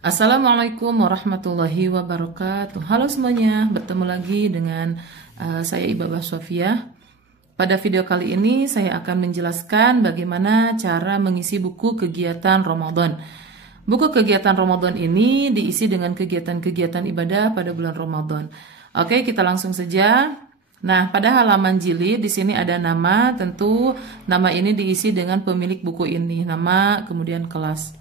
Assalamualaikum warahmatullahi wabarakatuh. Halo semuanya, bertemu lagi dengan saya Ibabah Sofia. Pada video kali ini saya akan menjelaskan bagaimana cara mengisi buku kegiatan Ramadan. Buku kegiatan Ramadan ini diisi dengan kegiatan-kegiatan ibadah pada bulan Ramadan. Oke, kita langsung saja. Nah, pada halaman jilid di sini ada nama, tentu nama ini diisi dengan pemilik buku ini, nama kemudian kelas.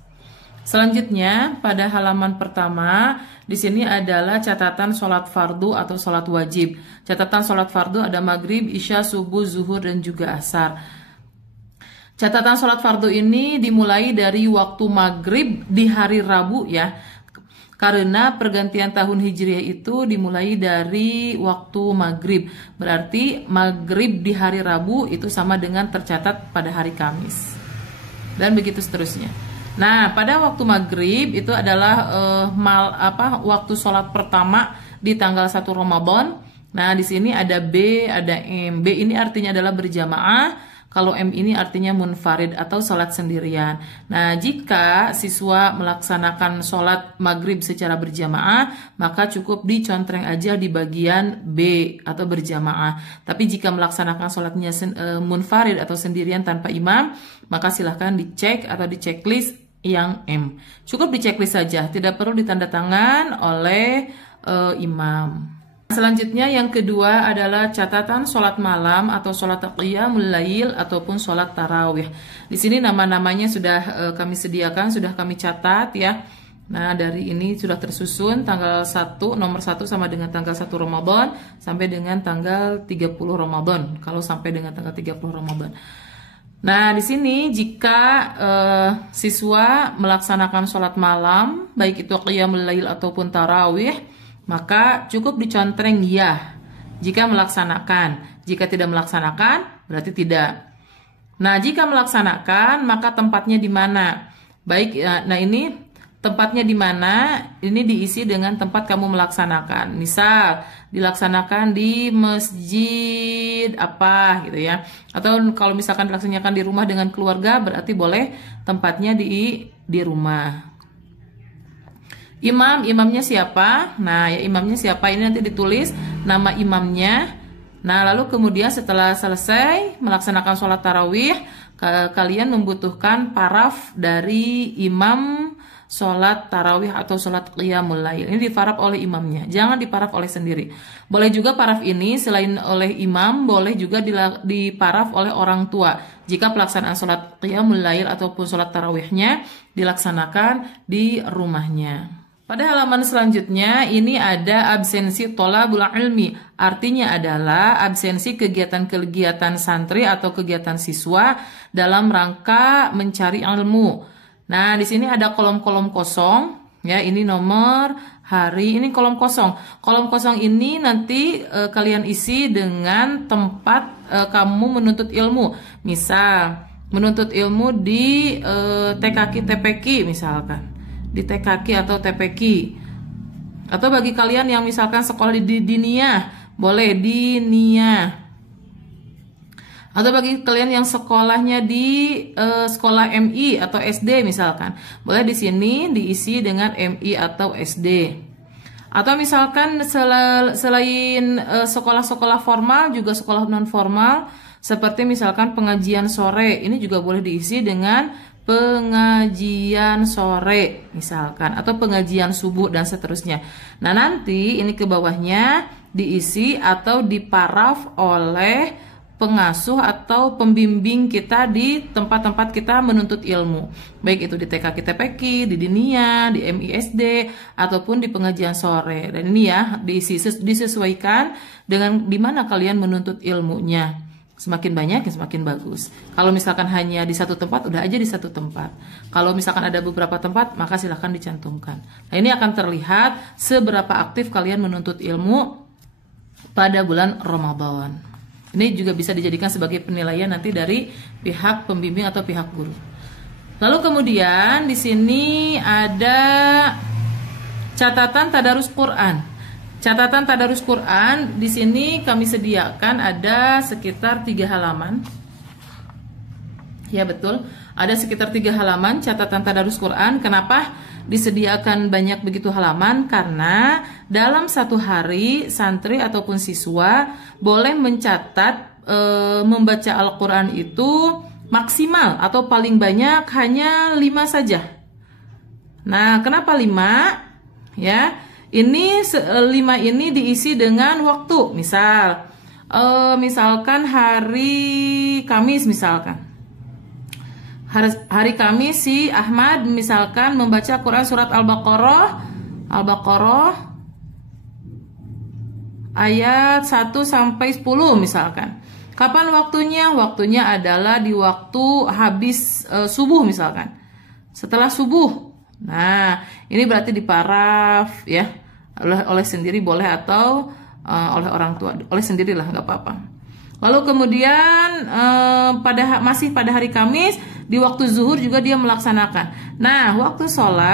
Selanjutnya, pada halaman pertama, di sini adalah catatan sholat fardu atau sholat wajib. Catatan sholat fardu ada maghrib, isya, subuh, zuhur, dan juga asar. Catatan sholat fardu ini dimulai dari waktu maghrib di hari Rabu ya. Karena pergantian tahun Hijriah itu dimulai dari waktu maghrib. Berarti maghrib di hari Rabu itu sama dengan tercatat pada hari Kamis. Dan begitu seterusnya. Nah, pada waktu maghrib itu adalah waktu sholat pertama di tanggal 1 Ramadan. Nah, di sini ada B, ada M. B ini artinya adalah berjamaah. Kalau M ini artinya munfarid atau sholat sendirian. Nah, jika siswa melaksanakan sholat maghrib secara berjamaah, maka cukup dicontreng aja di bagian B atau berjamaah. Tapi jika melaksanakan sholatnya munfarid atau sendirian tanpa imam, maka silahkan dicek atau diceklis yang M. Cukup diceklis saja, tidak perlu ditanda tangan oleh imam. Selanjutnya yang kedua adalah catatan sholat malam atau sholat qiyamul lail ataupun sholat tarawih. Di sini nama-namanya sudah kami sediakan, sudah kami catat ya. Nah, dari ini sudah tersusun tanggal 1, nomor 1 sama dengan tanggal 1 Ramadan sampai dengan tanggal 30 Ramadan. Kalau sampai dengan tanggal 30 Ramadan. Nah, di sini jika siswa melaksanakan sholat malam, baik itu qiyamul lail ataupun tarawih, maka cukup dicontreng ya jika melaksanakan. Jika tidak melaksanakan, berarti tidak. Nah, jika melaksanakan, maka tempatnya di mana? Baik, nah ini tempatnya di mana? Ini diisi dengan tempat kamu melaksanakan. Misal, dilaksanakan di masjid apa gitu ya. Atau kalau misalkan dilaksanakan di rumah dengan keluarga, berarti boleh tempatnya di rumah. Imamnya siapa? Nah, ya imamnya siapa ini nanti ditulis nama imamnya. Nah, lalu kemudian setelah selesai melaksanakan sholat tarawih, kalian membutuhkan paraf dari imam sholat tarawih atau sholat qiyamul lail. Ini diparaf oleh imamnya, jangan diparaf oleh sendiri. Boleh juga paraf ini selain oleh imam, boleh juga diparaf oleh orang tua. Jika pelaksanaan sholat qiyamul lail ataupun sholat tarawihnya dilaksanakan di rumahnya. Pada halaman selanjutnya ini ada absensi tholabul ilmi. Artinya adalah absensi kegiatan-kegiatan santri atau kegiatan siswa dalam rangka mencari ilmu. Nah, di sini ada kolom-kolom kosong, ya. Ini nomor, hari, ini kolom kosong. Kolom kosong ini nanti kalian isi dengan tempat kamu menuntut ilmu. Misal, menuntut ilmu di TKQ TPQ misalkan, di TKQ atau TPQ. Atau bagi kalian yang misalkan sekolah di Diniyah, boleh di Diniyah. Atau bagi kalian yang sekolahnya di sekolah MI atau SD misalkan, boleh di sini diisi dengan MI atau SD. Atau misalkan selain sekolah-sekolah formal juga sekolah non formal, seperti misalkan pengajian sore, ini juga boleh diisi dengan pengajian sore misalkan, atau pengajian subuh dan seterusnya. Nah, nanti ini ke bawahnya diisi atau diparaf oleh pengasuh atau pembimbing kita di tempat-tempat kita menuntut ilmu, baik itu di TKQ TPQ, di Diniyah, di MISD, ataupun di pengajian sore. Dan ini ya disesuaikan dengan di mana kalian menuntut ilmunya. Semakin banyak ya semakin bagus. Kalau misalkan hanya di satu tempat, udah aja di satu tempat. Kalau misalkan ada beberapa tempat, maka silahkan dicantumkan. Nah, ini akan terlihat seberapa aktif kalian menuntut ilmu pada bulan Ramadan. Ini juga bisa dijadikan sebagai penilaian nanti dari pihak pembimbing atau pihak guru. Lalu kemudian di sini ada catatan tadarus Quran. Catatan tadarus Quran di sini kami sediakan ada sekitar 3 halaman. Ya betul, Ada sekitar 3 halaman catatan tadarus Quran. Kenapa disediakan banyak begitu halaman? Karena dalam satu hari santri ataupun siswa boleh mencatat membaca Al-Quran itu maksimal atau paling banyak hanya 5 saja. Nah, kenapa 5? Ya, ini 5 ini diisi dengan waktu. Misalkan hari Kamis misalkan. Hari Kamis si Ahmad misalkan membaca Quran surat Al-Baqarah ayat 1 sampai 10 misalkan. Kapan waktunya? Waktunya adalah di waktu habis subuh misalkan. Setelah subuh. Nah, ini berarti diparaf ya. Oleh sendiri boleh atau oleh orang tua. Oleh sendirilah nggak apa-apa. Lalu kemudian masih pada hari Kamis di waktu zuhur juga dia melaksanakan. Nah,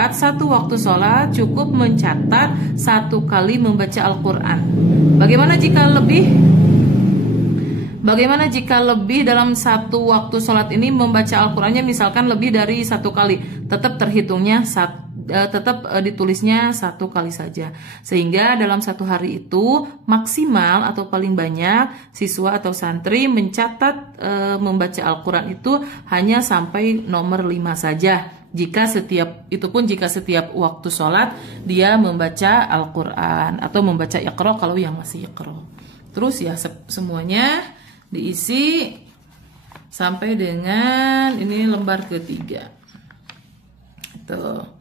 satu waktu sholat cukup mencatat 1 kali membaca Al-Quran. Bagaimana jika lebih dalam satu waktu sholat ini membaca Al-Qurannya misalkan lebih dari 1 kali, tetap terhitungnya ditulisnya 1 kali saja. Sehingga dalam satu hari itu maksimal atau paling banyak siswa atau santri mencatat membaca Al-Quran itu hanya sampai nomor 5 saja. Jika setiap waktu sholat dia membaca Al-Quran atau membaca Iqra kalau yang masih Iqra. Terus ya semuanya diisi sampai dengan ini lembar ketiga. Tuh.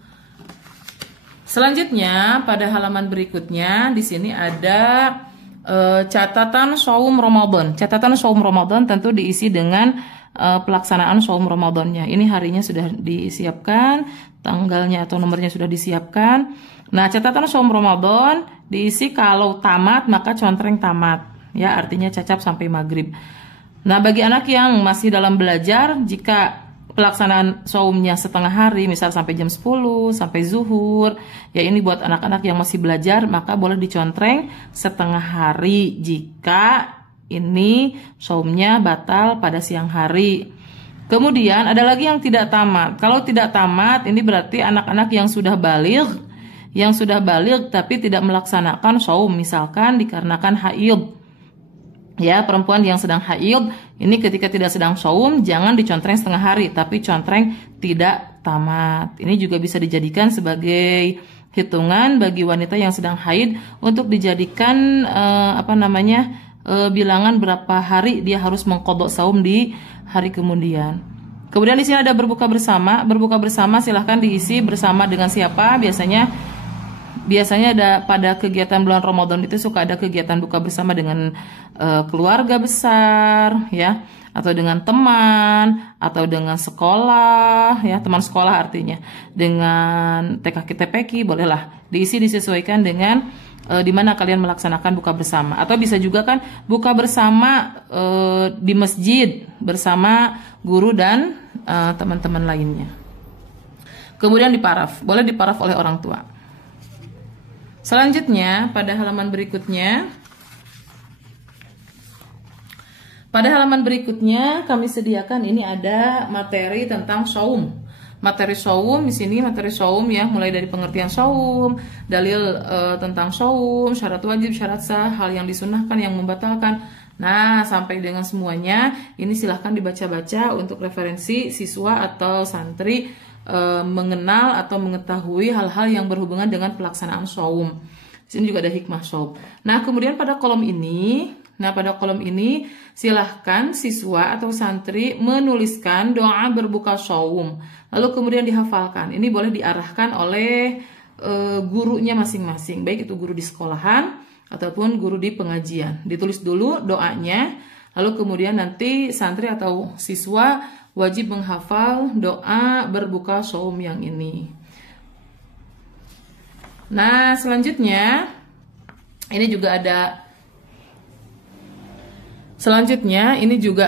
Selanjutnya pada halaman berikutnya di sini ada catatan shaum Ramadan. Catatan shaum Ramadan tentu diisi dengan pelaksanaan shaum Ramadannya. Ini harinya sudah disiapkan, tanggalnya atau nomornya sudah disiapkan. Nah, catatan shaum Ramadan diisi kalau tamat maka contreng tamat, ya artinya cacap sampai maghrib. Nah, bagi anak yang masih dalam belajar, jika pelaksanaan saumnya setengah hari, misal sampai jam 10, sampai zuhur, ya ini buat anak-anak yang masih belajar, maka boleh dicontreng setengah hari jika ini saumnya batal pada siang hari. Kemudian ada lagi yang tidak tamat. Kalau tidak tamat, ini berarti anak-anak yang sudah baligh tapi tidak melaksanakan saum, misalkan dikarenakan haid. Ya, perempuan yang sedang haid ini ketika tidak sedang saum jangan dicontreng setengah hari, tapi contreng tidak tamat. Ini juga bisa dijadikan sebagai hitungan bagi wanita yang sedang haid untuk dijadikan bilangan berapa hari dia harus mengqadha saum di hari kemudian. Kemudian di sini ada berbuka bersama. Berbuka bersama silahkan diisi bersama dengan siapa? Biasanya ada pada kegiatan bulan Ramadan itu suka ada kegiatan buka bersama dengan keluarga besar, ya, atau dengan teman, atau dengan sekolah, ya, teman sekolah artinya, dengan TKK TPQ, bolehlah diisi disesuaikan dengan di mana kalian melaksanakan buka bersama. Atau bisa juga kan buka bersama di masjid bersama guru dan teman-teman lainnya. Kemudian diparaf, boleh diparaf oleh orang tua. Selanjutnya pada halaman berikutnya kami sediakan ini ada materi tentang saum. Materi saum di sini materi saum ya, mulai dari pengertian saum, dalil tentang saum, syarat wajib, syarat sah, hal yang disunahkan, yang membatalkan. Nah, sampai dengan semuanya ini silahkan dibaca-baca untuk referensi siswa atau santri mengenal atau mengetahui hal-hal yang berhubungan dengan pelaksanaan saum. Di sini juga ada hikmah saum. Nah, kemudian pada kolom ini silahkan siswa atau santri menuliskan doa berbuka saum. Lalu kemudian dihafalkan. Ini boleh diarahkan oleh gurunya masing-masing, baik itu guru di sekolahan ataupun guru di pengajian. Ditulis dulu doanya, lalu kemudian nanti santri atau siswa wajib menghafal doa berbuka saum yang ini. Nah, selanjutnya ini juga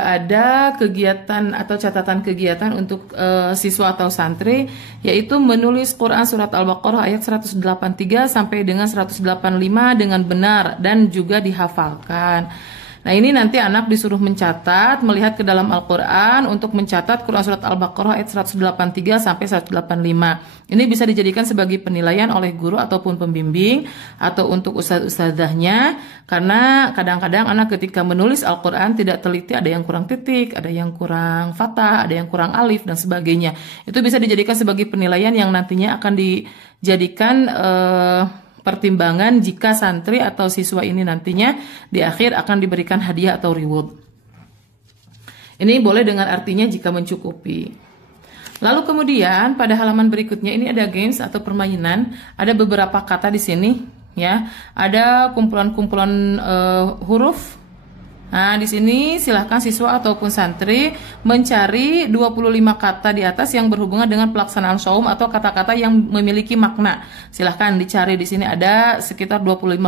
ada kegiatan atau catatan kegiatan untuk siswa atau santri, yaitu menulis Quran surat Al-Baqarah ayat 183 sampai dengan 185 dengan benar dan juga dihafalkan. Nah, ini nanti anak disuruh mencatat, melihat ke dalam Al-Quran untuk mencatat Quran Surat Al-Baqarah ayat 183 sampai 185. Ini bisa dijadikan sebagai penilaian oleh guru ataupun pembimbing atau untuk ustadz-ustadzahnya, karena kadang-kadang anak ketika menulis Al-Quran tidak teliti, ada yang kurang titik, ada yang kurang fathah, ada yang kurang alif dan sebagainya. Itu bisa dijadikan sebagai penilaian yang nantinya akan dijadikan pertimbangan jika santri atau siswa ini nantinya di akhir akan diberikan hadiah atau reward. Ini boleh dengan artinya jika mencukupi. Lalu kemudian pada halaman berikutnya ini ada games atau permainan, ada beberapa kata di sini ya. Ada kumpulan-kumpulan huruf. Nah, di sini silahkan siswa ataupun santri mencari 25 kata di atas yang berhubungan dengan pelaksanaan shaum atau kata-kata yang memiliki makna. Silahkan dicari, di sini ada sekitar 25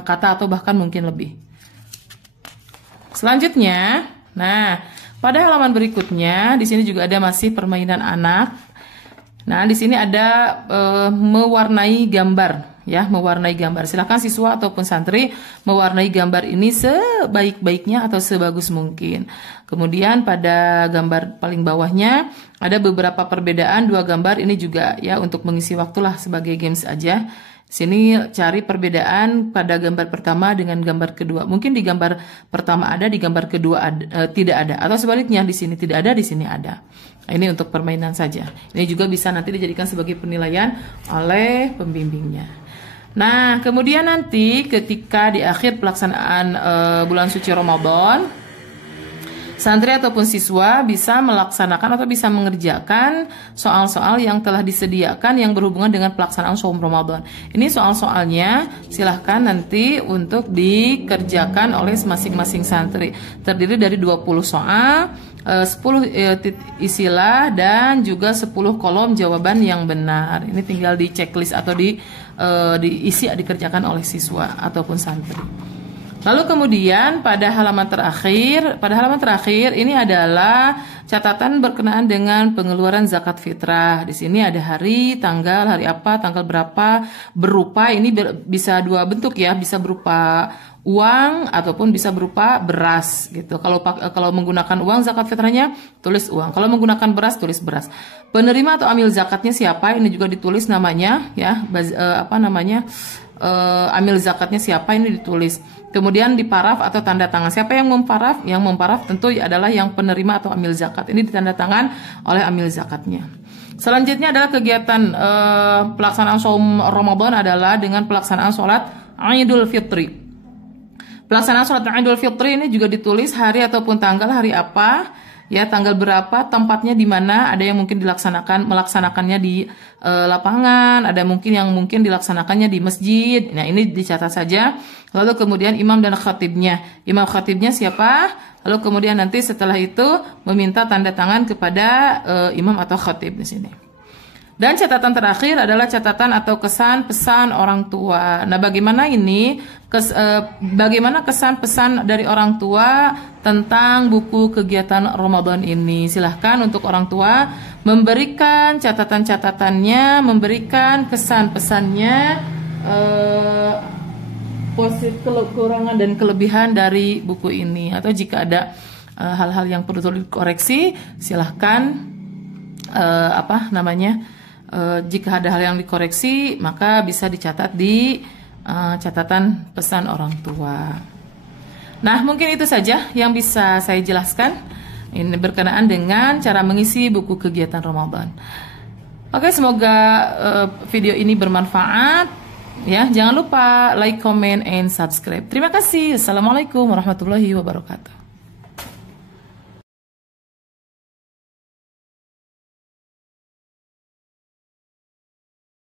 kata atau bahkan mungkin lebih. Selanjutnya, nah, pada halaman berikutnya di sini juga ada masih permainan anak. Nah, di sini ada mewarnai gambar. Ya, mewarnai gambar. Silakan siswa ataupun santri mewarnai gambar ini sebaik-baiknya atau sebagus mungkin. Kemudian pada gambar paling bawahnya ada beberapa perbedaan dua gambar ini juga ya untuk mengisi waktulah sebagai games aja. Sini cari perbedaan pada gambar pertama dengan gambar kedua. Mungkin di gambar pertama ada, di gambar kedua tidak ada, atau sebaliknya di sini tidak ada, di sini ada. Nah, ini untuk permainan saja. Ini juga bisa nanti dijadikan sebagai penilaian oleh pembimbingnya. Nah, kemudian nanti ketika di akhir pelaksanaan bulan suci Ramadan, santri ataupun siswa bisa melaksanakan atau bisa mengerjakan soal-soal yang telah disediakan yang berhubungan dengan pelaksanaan shaum Ramadan. Ini soal-soalnya silahkan nanti untuk dikerjakan oleh masing-masing santri. Terdiri dari 20 soal, 10 istilah dan juga 10 kolom jawaban yang benar. Ini tinggal di checklist atau diisi dikerjakan oleh siswa ataupun santri. Lalu kemudian pada halaman terakhir ini adalah catatan berkenaan dengan pengeluaran zakat fitrah. Di sini ada hari, tanggal, hari apa, tanggal berapa, berupa ini bisa dua bentuk ya, bisa berupa uang ataupun bisa berupa beras gitu. Kalau menggunakan uang zakat fitrahnya tulis uang. Kalau menggunakan beras tulis beras. Penerima atau amil zakatnya siapa? Ini juga ditulis namanya ya, amil zakatnya siapa ini ditulis. Kemudian diparaf atau tanda tangan. Siapa yang memparaf? Yang memparaf tentu adalah yang penerima atau amil zakat. Ini ditanda tangan oleh amil zakatnya. Selanjutnya adalah kegiatan pelaksanaan shaum Ramadan adalah dengan pelaksanaan sholat Idul Fitri. Pelaksanaan sholat Idul Fitri ini juga ditulis hari ataupun tanggal hari apa, ya tanggal berapa, tempatnya di mana. Ada yang mungkin melaksanakannya di lapangan, ada yang mungkin dilaksanakannya di masjid. Nah, ini dicatat saja. Lalu kemudian imam dan khatibnya. Imam khatibnya siapa? Lalu kemudian nanti setelah itu meminta tanda tangan kepada imam atau khatib di sini. Dan catatan terakhir adalah catatan atau kesan pesan orang tua. Nah, bagaimana ini? Bagaimana kesan pesan dari orang tua tentang buku kegiatan Ramadan ini? Silahkan untuk orang tua memberikan catatan-catatannya, memberikan kesan pesannya, positif, kekurangan dan kelebihan dari buku ini. Atau jika ada hal-hal yang perlu dikoreksi, silahkan jika ada hal yang dikoreksi, maka bisa dicatat di catatan pesan orang tua. Nah, mungkin itu saja yang bisa saya jelaskan. Ini berkenaan dengan cara mengisi buku kegiatan Ramadan. Oke, semoga video ini bermanfaat. Ya, jangan lupa like, comment, and subscribe. Terima kasih. Assalamualaikum warahmatullahi wabarakatuh.